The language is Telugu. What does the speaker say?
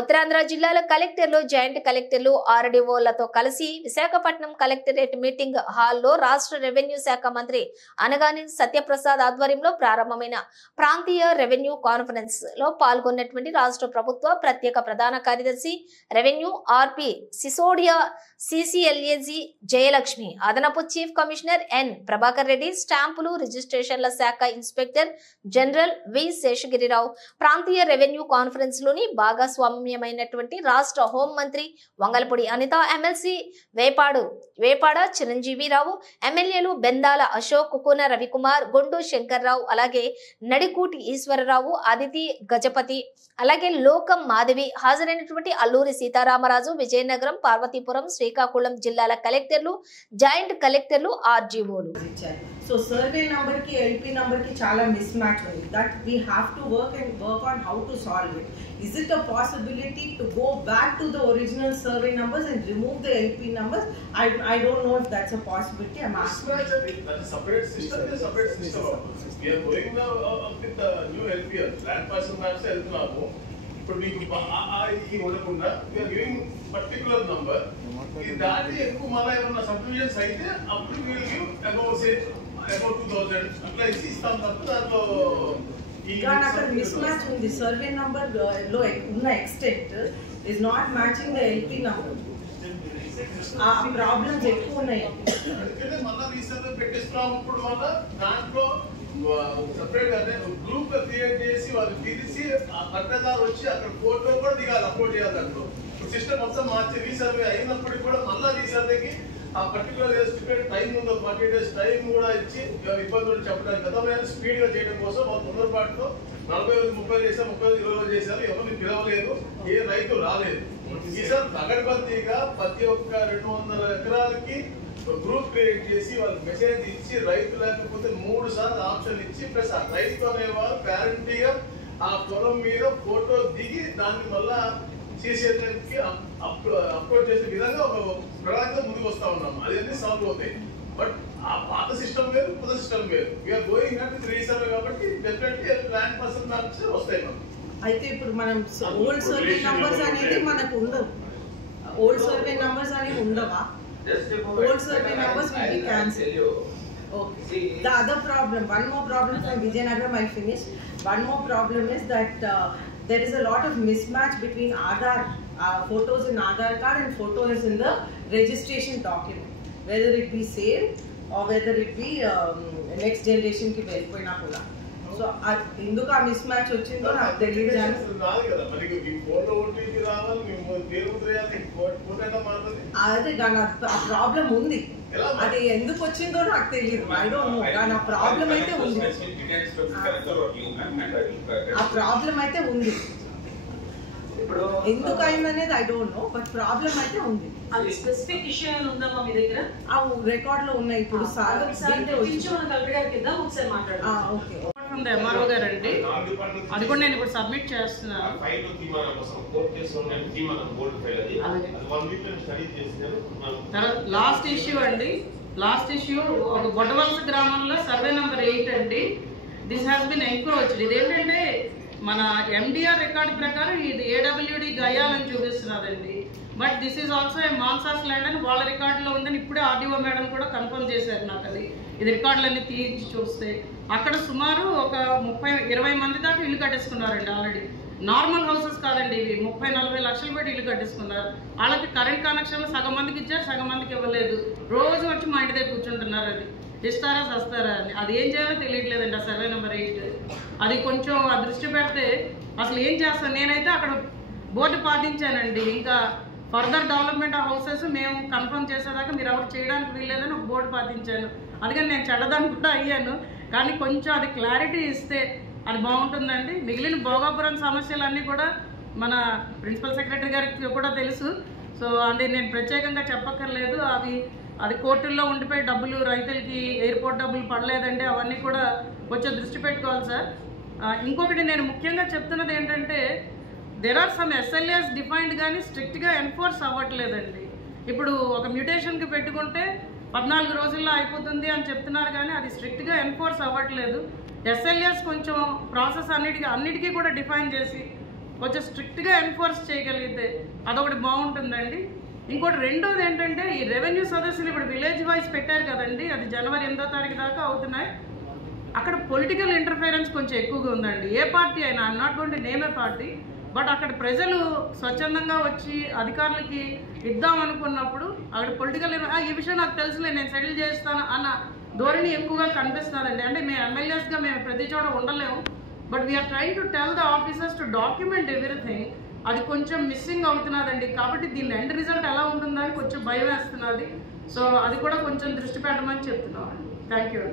ఉత్తరాంధ్ర జిల్లాల కలెక్టర్లు, జాయింట్ కలెక్టర్లు, ఆర్డీఓలతో కలిసి విశాఖపట్నం కలెక్టరేట్ మీటింగ్ హాల్లో రాష్ట్ర రెవెన్యూ శాఖ మంత్రి అనగాని సత్యప్రసాద్ ఆధ్వర్యంలో ప్రారంభమైన ప్రాంతీయ రెవెన్యూ కాన్ఫరెన్స్ లో పాల్గొన్నటువంటి రాష్ట్ర ప్రభుత్వ ప్రత్యేక ప్రధాన కార్యదర్శి revenue RP Sisodia, CCLA G Jayalakshmi, అదనపు chief commissioner N Prabhakar Reddy, స్టాంపులు రిజిస్ట్రేషన్ల శాఖ ఇన్స్పెక్టర్ జనరల్ వి శేషగిరిరావు ప్రాంతీయ రెవెన్యూ కాన్ఫరెన్స్ లోని భాగస్వామ్యమైనటువంటి రాష్ట్ర హోం మంత్రి వంగలపూడి అనిత, ఎమ్మెల్సీ వేపాడ చిరంజీవిరావు, ఎమ్మెల్యేలు బెందాల అశోక్, కూన రవికుమార్, గొండు శంకర్రావు, అలాగే నడికూటి ఈశ్వరరావు, అదితి గజపతి, అలాగే లోకం మాధవి హాజరైనటువంటి అల్లూరి సీతారామరాజు, విజయనగరం, పార్వతీపురం, శ్రీకాకుళం జిల్లాల కలెక్టర్లు, జాయింట్ కలెక్టర్లు, ఆర్జీఓలు. So survey number ki LP number ki chala mismatch undi that we have to work on how to solve it. Is it a possibility to go back to the original survey numbers and remove the LP numbers? I don't know if that's a possibility. I'm asking. That's a separate system. It's a separate system. We are going with the new LPR, land parcel maps వెళ్తున్నాము. ఇప్పుడు మీకు ఈ ఉండకుండా we are giving particular number. ఈ దాటి ఎక్కువ మళ్ళీ ఏమన్నా సబ్డివిజన్స్ అయితే అప్పుడు we will give about 2000 అట్లా ఇస్తాం తప్ప దాంట్లో అక్కడ మిస్ మ్యాచ్ ఉంది. సర్వే నంబర్ లో ఉన్న extent is not matching the LP number. ఆ ప్రాబ్లమ్స్ ఎక్కువ ఉన్నాయి. అందుకనే మళ్ళీ రీసర్వే పెట్టిస్తున్నాం. ఇప్పుడు వల్ల దాంట్లో సెపరేట్ అదే గ్రూప్ క్రియేట్ చేసి వాళ్ళు పిలిచి ఆ పట్టదారు వచ్చి అక్కడ ఫోటో కూడా దిగాలి, అప్లోడ్ చేయాలి. దాంట్లో సిస్టమ్ మొత్తం మార్చి రీసర్వే అయినప్పటికీ కూడా మళ్ళీ రీసర్వేకి ఆ పర్టికులర్ ఎస్టిమేట్ టైం ఉందో 40 days టైం కూడా ఇచ్చి ఇబ్బందులు చెప్పడానికి గతంలో స్పీడ్ గా చేయడం కోసం వాళ్ళు తొందరపాటుతో 40 రోజులు 30 చేశారు, 30 రోజులు 20 రోజులు చేశారు. ఎవరిని పిలవలేదు, ఏ రైతు రాలేదు. ఈసారి పగడ్బందీగా ప్రతి ఒక్క 200 ఎకరాలకి గ్రూప్ క్రియేట్ చేసి వాళ్ళకి మెసేజ్ ఇచ్చి రైతు లేకపోతే 3 సార్లు ఆప్షన్ ఇచ్చి ప్లస్ ఆ రైతు అనేవారు గ్యారంటీగా ఆ పొలం మీద ఫోటో దిగి దాన్ని మళ్ళా చేసేదానికి అప్లోడ్ చేసే విధంగా ఒక ప్రణాళిక ముందుకు వస్తా ఉన్నాం. అదన్నీ సాల్వ్ అవుతాయి. బట్ ఆ పాత సిస్టమ్ వేరు, కొత్త సిస్టమ్ వేరు. వీఆర్ గోయింగ్ అంటే 3 సర్వే కాబట్టి డెఫినెట్లీ ల్యాండ్ పర్సన్ మ్యాప్స్ వస్తాయి మనకు. అయితే ఇప్పుడు మనం ఓల్డ్ సర్వే నంబర్స్ అనేది మనకు ఉండవు. ఓల్డ్ సర్వే నంబర్స్ అనేవి ఉండవా? Old survey numbers will be cancel. Okay. The other problem, one more problem from Vijayanagaram I finished. One more problem is that there is a lot of mismatch between Aadhaar photos in Aadhaar card and photos in the registration document. Whether it be same or whether it be next generation ki velpoina kuda. So induku aa mismatch vachindho naaku teliyadu రాదు కదా. మరి ఈ ఫోటో ఓటీపీ రావాలి, మేము పేరు ఉదయాలి, ఫోటో ఎలా మారుతుంది? అదే దాని ఆ ప్రాబ్లం ఉంది. అది ఎందుకు వచ్చిందో నాకు తెలియదు. I don't no. కానీ ఆ ప్రాబ్లం అయితే ఉంది. ఆ ప్రాబ్లం అయితే ఉంది. ఎందుకు అయిందనేది I don't know, but problem అయితే ఉంది. అది స్పెసిఫిక్ ఇష్యూ ఏమైనా ఉందా మీ దగ్గర? ఆ రికార్డ్ లో ఉన్నాయి. ఇప్పుడు ఎంఆర్ఓ గారండి, అది కూడా నేను ఇప్పుడు సబ్మిట్ చేస్తున్నాను. లాస్ట్ ఇష్యూ అండి, లాస్ట్ ఇష్యూ ఒక బొడ్డవలస గ్రామంలో సర్వే నెంబర్ 8 అండి. This has been encroached. ఇదేంటంటే మన ఎండిఆర్ రికార్డు ప్రకారం ఇది ఏడబ్ల్యూడి గయాలని చూపిస్తున్నదండి. But this is also a Mansas land అని వాళ్ళ రికార్డులో ఉందని ఇప్పుడే ఆర్డీఓ మేడం కూడా కన్ఫర్మ్ చేశారు నాకు. అది ఇది రికార్డులన్నీ తీయించి చూస్తే అక్కడ సుమారు ఒక 30-20 మంది దాకా ఇల్లు కట్టేసుకున్నారండి ఆల్రెడీ. నార్మల్ హౌసెస్ కాదండి ఇవి. 30-40 లక్షలు పెట్టి ఇల్లు కట్టేసుకున్నారు. వాళ్ళకి కరెంట్ కనెక్షన్లు సగం మందికి ఇచ్చారు, సగం మందికి ఇవ్వలేదు. రోజు వచ్చి మా ఇంటి దగ్గర కూర్చుంటున్నారు. అది ఇస్తారా సస్తారా అని. అది ఏం చేయాలో తెలియట్లేదండి ఆ సర్వే నెంబర్ 8. అది కొంచెం ఆ దృష్టి పెడితే అసలు ఏం చేస్తాను. నేనైతే అక్కడ బోర్డు పాటించానండి. ఇంకా ఫర్దర్ డెవలప్మెంట్ ఆఫ్ హౌసెస్ మేము కన్ఫర్మ్ చేసేదాకా మీరు ఎవరు చేయడానికి వీల్లేదని ఒక బోర్డు పాటించాను. అందుకని నేను చెడ్డదాన్ని కూడా అయ్యాను. కానీ కొంచెం అది క్లారిటీ ఇస్తే అది బాగుంటుందండి. మిగిలిన భోగాపురం సమస్యలన్నీ కూడా మన ప్రిన్సిపల్ సెక్రటరీ గారికి కూడా తెలుసు. సో అది నేను ప్రత్యేకంగా చెప్పక్కర్లేదు. అది కోర్టుల్లో ఉండిపోయి డబ్బులు రైతులకి ఎయిర్పోర్ట్ డబ్బులు పడలేదండి. అవన్నీ కూడా కొంచెం దృష్టి పెట్టుకోవాలి సార్. ఇంకొకటి నేను ముఖ్యంగా చెప్తున్నది ఏంటంటే దెర్ ఆర్ సమ్ ఎస్ఎల్ఏస్ డిఫైన్డ్ కానీ స్ట్రిక్ట్గా ఎన్ఫోర్స్ అవ్వట్లేదండి. ఇప్పుడు ఒక మ్యూటేషన్కి పెట్టుకుంటే 14 రోజుల్లో అయిపోతుంది అని చెప్తున్నారు కానీ అది స్ట్రిక్ట్గా ఎన్ఫోర్స్ అవ్వట్లేదు. ఎస్ఎల్ఏస్ కొంచెం ప్రాసెస్ అన్నిటికీ కూడా డిఫైన్ చేసి కొంచెం స్ట్రిక్ట్గా ఎన్ఫోర్స్ చేయగలిగితే అదొకటి బాగుంటుందండి. ఇంకోటి రెండోది ఏంటంటే ఈ రెవెన్యూ సదస్సులు ఇప్పుడు విలేజ్ వైజ్ పెట్టారు కదండి, అది జనవరి 8వ తారీఖు దాకా అవుతున్నాయి. అక్కడ పొలిటికల్ ఇంటర్ఫిరెన్స్ కొంచెం ఎక్కువగా ఉందండి. ఏ పార్టీ అయినా, I'm not going to name A party, but అక్కడ ప్రజలు స్వచ్ఛందంగా వచ్చి అధికారులకి ఇద్దాం అనుకున్నప్పుడు అక్కడ పొలిటికల్ ఈ విషయం నాకు తెలుసులే నేను సెటిల్ చేస్తాను అన్న ధోరణి ఎక్కువగా కనిపిస్తుందండి. అంటే మేము ఎమ్మెల్యేస్గా మేము ప్రతి చోట ఉండలేము, but we are trying to tell the officers to document everything. అది కొంచెం మిస్సింగ్ అవుతున్నదండి. కాబట్టి దీని ఎండ్ రిజల్ట్ ఎలా ఉంటుందని కొంచెం భయం వేస్తున్నది. సో అది కూడా కొంచెం దృష్టి పెట్టమని చెప్తున్నాం. Thank you.